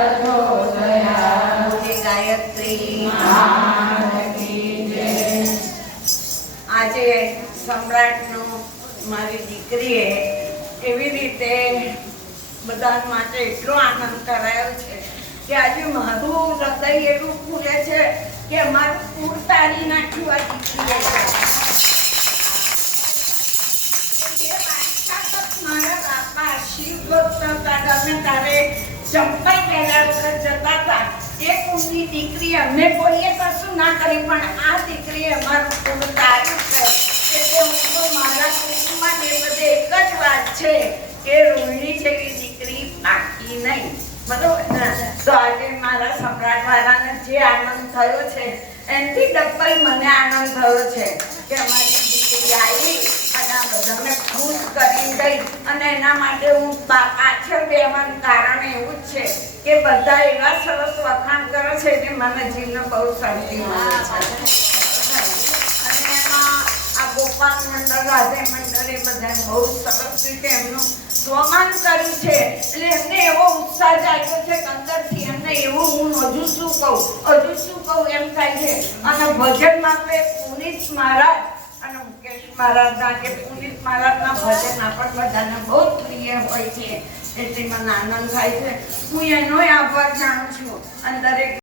કરજો દયા હે ગાયત્રી આજે સમ્રાટનો મારી દીકરીએ એવી રીતે બધા માટે એટલો આનંદ કરાયો છે કે આજે મારું હૃદય એવું ફૂલે છે કે મારું પૂર તારી નાખ્યું આ દીકરીએ જે બાદશાહ તક મારા બાપા શિવભક્ત હતા ગમે તારે ચંપલ પહેર્યા વગર જતા હતા એ કુંડની દીકરી અમને કોઈએ કશું ના કરી પણ આ દીકરીએ અમારું પૂર તાર્યું છે એટલે હું તો મારા કુટુંબમાં એ બધે એક જ વાત છે કે રોહિણી જેવી દીકરી બાકી નહીં બરોબર ને તો આજે મારા સમ્રાટ વાળાને જે આનંદ થયો છે એનાથી ડબલ મને આનંદ થયો છે કે અમારી દીકરી આવી અને આ બધાને ખુશ કરી ગઈ અને એના માટે હું પાછળ બેવાનું કારણ એવું જ છે કે બધા એવા સરસ વખાણ કરે છે કે મને જીવને બહુ શાંતિ મળે છે અને એમાં આ ગોપાલ મંડળ રાધે મંડળ એ બધા બહુ સરસ રીતે એમનું સ્વમાન કર્યું છે એટલે એમને એવો ઉત્સાહ જાગ્યો છે કે અંદરથી એમને એવું હું હજુ શું કહું એમ થાય છે અને ભજનમાં આપણે પુનિત મહારાજ અને મુકેશ મહારાજના કે પુનિત મહારાજના ભજન આપણ બધાને બહુ પ્રિય હોય છે એટલે મને આનંદ થાય છે હું એનો આભાર જાણું છું અને દરેક